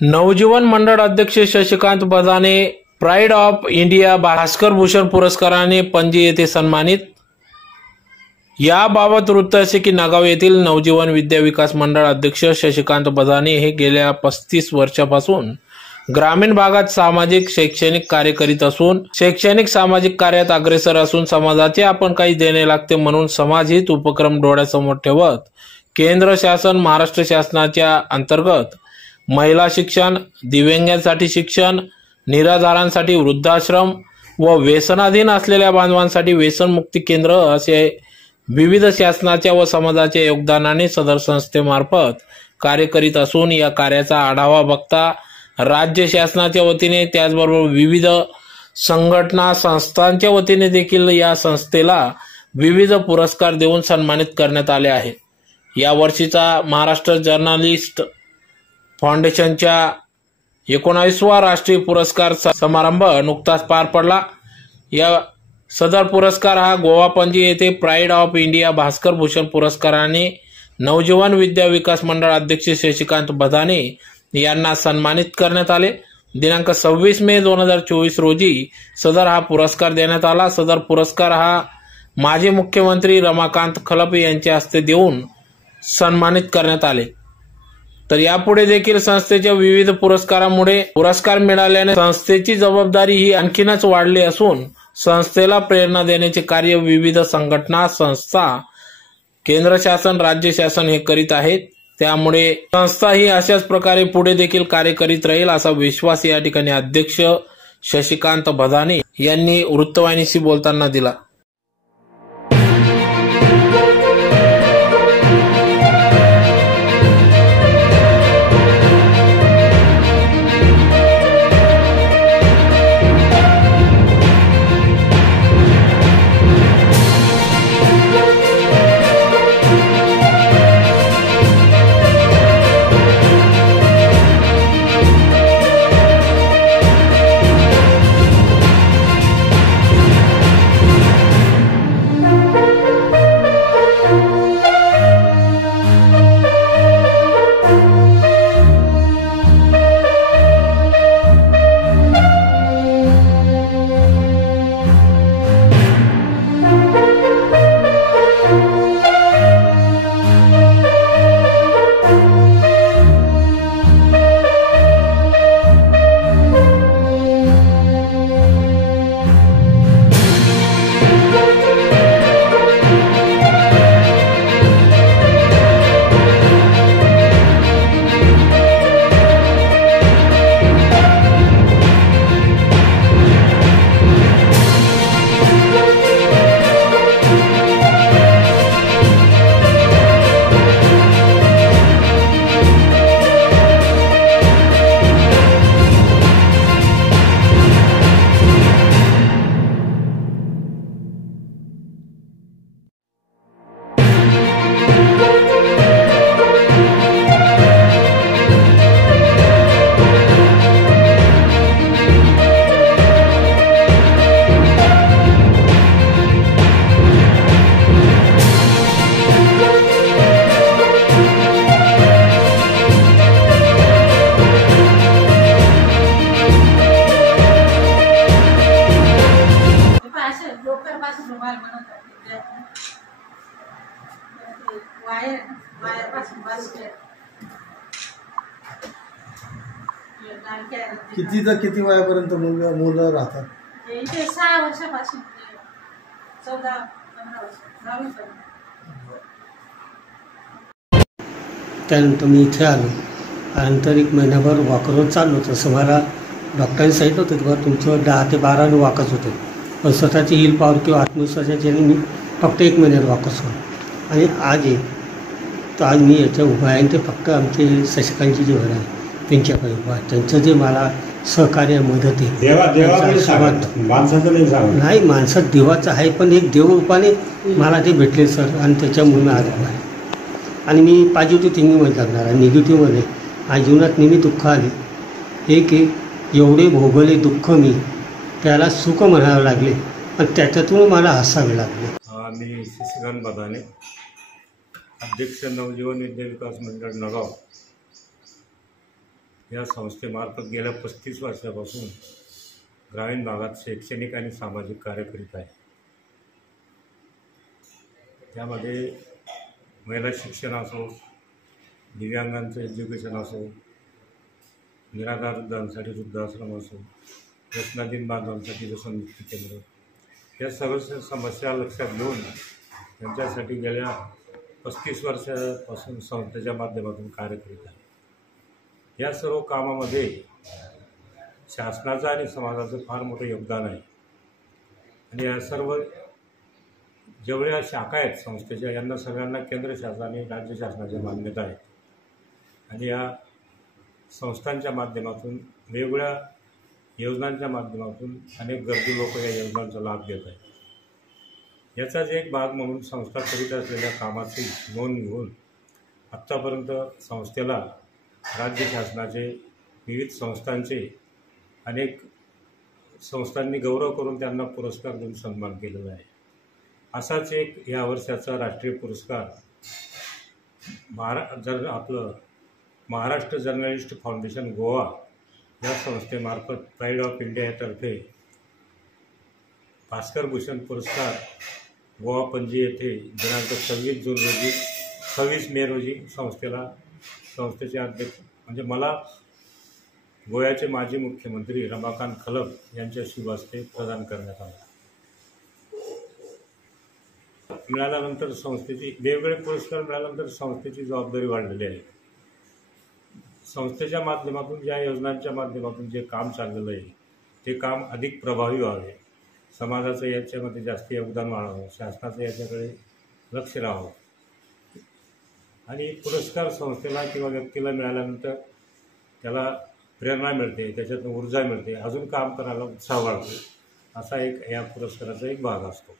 नवजीवन मंडळ अध्यक्ष Shashikant Badane pride of India Bhaskar Bhushan पुरस्काराने पणजी येथे सन्मानित. याबाबत वृत्त असे की नागाव येथील नवजीवन विद्या विकास मंडळ अध्यक्ष शशिकांत बदाने हे गेल्या पस्तीस वर्षापासून ग्रामीण भागात सामाजिक शैक्षणिक कार्य करीत असून शैक्षणिक सामाजिक कार्यात अग्रेसर असून समाजाचे आपण काही देणे लागते म्हणून समाजहित उपक्रम डोळ्यासमोर ठेवत केंद्र शासन महाराष्ट्र शासनाच्या अंतर्गत महिला शिक्षण दिव्यांगांसाठी शिक्षण निराधारांसाठी वृद्धाश्रम व व्यसनाधीन असलेल्या बांधवांसाठी व्यसनमुक्ती केंद्र असे विविध शासनाच्या व समाजाच्या योगदानाने सदर संस्थेमार्फत कार्य करीत असून या कार्याचा आढावा बघता राज्य शासनाच्या वतीने त्याचबरोबर विविध संघटना संस्थांच्या वतीने देखील या संस्थेला विविध पुरस्कार देऊन सन्मानित करण्यात आले आहे. या वर्षीचा महाराष्ट्र जर्नालिस्ट फाउंडेशनच्या एकोणावीसवा राष्ट्रीय पुरस्कार स- समारंभ नुकताच पार पडला. या सदर पुरस्कार हा गोवा पणजी येथे pride of India Bhaskar Bhushan पुरस्काराने नवजीवन विद्या विकास मंडळ अध्यक्ष शशिकांत बदाने यांना सन्मानित करण्यात आले. दिनांक सव्वीस मे दोन हजार चोवीस रोजी सदर हा पुरस्कार देण्यात आला. सदर पुरस्कार हा माजी मुख्यमंत्री रमाकांत खलप यांच्या हस्ते देऊन सन्मानित करण्यात आले. तर यापुढे देखील संस्थेच्या विविध पुरस्कारामुळे पुरस्कार मिळाल्याने संस्थेची जबाबदारी ही आणखीनच वाढली असून संस्थेला प्रेरणा देण्याचे कार्य विविध संघटना संस्था केंद्र शासन राज्य शासन हे करीत आहेत. त्यामुळे संस्था ही अशाच प्रकारे पुढे देखील कार्य करीत राहील असा विश्वास या ठिकाणी अध्यक्ष शशिकांत भदाने यांनी वृत्तवाहिनीशी बोलताना दिला. ते रुमाल बनवतात वायर वायरपासून बास्केट किती तर किती वयापर्यंत मुलं मुलं राहतात? इथे सहा वर्षापासून ते चौदा पंधरा वर्ष दहावीपर्यंत त्यानंतर मी इथे आलो. त्यानंतर एक महिनाभर वॉकरवर चाललो तसं मला डॉक्टरांनी सांगितलं होतं की बा तुमचं दहा ते बारा वाकच होते. पण स्वतःची हिल पॉवर किंवा आत्मविश्वासाच्या मी फक्त एक महिन्यात वाकस होतो आणि आज आहे तर आज मी याच्या उभा आहे आणि ते फक्त आमचे शशिकांतची जे घर आहे त्यांच्याकडे उभा आहे. त्यांचं जे मला सहकार्य मदत आहे नाही माणसात देवाचं आहे पण एक देवरूपाने मला ते भेटले सर आणि त्याच्यामुळे मी आज उभा आहे. आणि मी पॉझिटिव्ह थिंकिंगमध्ये जगणार आहे निगेटिव्हमध्ये आज जीवनात नेहमी दुःख आले. एक एक एवढे भोगले दुःख मी त्याला सुख म्हणावे लागले आणि त्याच्यातून मला हसावे लागले. मी शशिकांत बदाने अध्यक्ष नवजीवन विद्या विकास मंडळ नगाव. या संस्थेमार्फत गेल्या पस्तीस वर्षापासून ग्रामीण भागात शैक्षणिक आणि सामाजिक कार्य करीत आहे. त्यामध्ये महिला शिक्षण असो दिव्यांगांचं एज्युकेशन असो निराधार वृद्धांसाठी वृद्धाश्रम असो रत्नाधीन बांधवांसाठी व्यसनमुक्ती केंद्र. या सर्व समस्या लक्षात घेऊन त्यांच्यासाठी गेल्या पस्तीस वर्षापासून संस्थेच्या माध्यमातून कार्य करीत आहे. या सर्व कामामध्ये शासनाचं आणि समाजाचं फार मोठं योगदान आहे. आणि या सर्व जेवढ्या शाखा आहेत संस्थेच्या यांना सगळ्यांना केंद्र शासन आणि राज्य शासनाची मान्यता आहे आणि या संस्थांच्या माध्यमातून वेगवेगळ्या योजनांच्या माध्यमातून अनेक गरजू लोक या योजनांचा लाभ घेत आहेत. याचाच एक भाग म्हणून संस्था करीत असलेल्या कामाची नोंद घेऊन आत्तापर्यंत संस्थेला राज्य शासनाचे विविध संस्थांचे अनेक संस्थांनी गौरव करून त्यांना पुरस्कार देऊन सन्मान केलेला आहे. असाच एक या वर्षाचा राष्ट्रीय पुरस्कार महारा जर आपलं महाराष्ट्र जर्नलिस्ट फाउंडेशन गोवा या संस्थेमार्फत प्राईड ऑफ इंडियातर्फे भास्कर भूषण पुरस्कार गोवा पणजी येथे दिनांक सव्वीस जून रोजी सव्वीस मे रोजी संस्थेला संस्थेचे अध्यक्ष म्हणजे मला गोव्याचे माजी मुख्यमंत्री रमाकांत खलप यांच्या शुभहस्ते प्रदान करण्यात आला. मिळाल्यानंतर संस्थेची वेगवेगळे पुरस्कार मिळाल्यानंतर संस्थेची जबाबदारी वाढलेली आहे. संस्थेच्या माध्यमातून ज्या योजनांच्या माध्यमातून जे काम चाललेलं आहे ते काम अधिक प्रभावी व्हावे. समाजाचं याच्यामध्ये जास्त योगदान वाढावं. शासनाचं याच्याकडे लक्ष राहावं. आणि पुरस्कार संस्थेला किंवा व्यक्तीला मिळाल्यानंतर त्याला प्रेरणा मिळते त्याच्यातून ऊर्जा मिळते अजून काम करायला उत्साह वाढतो. असा एक या पुरस्काराचा एक भाग असतो.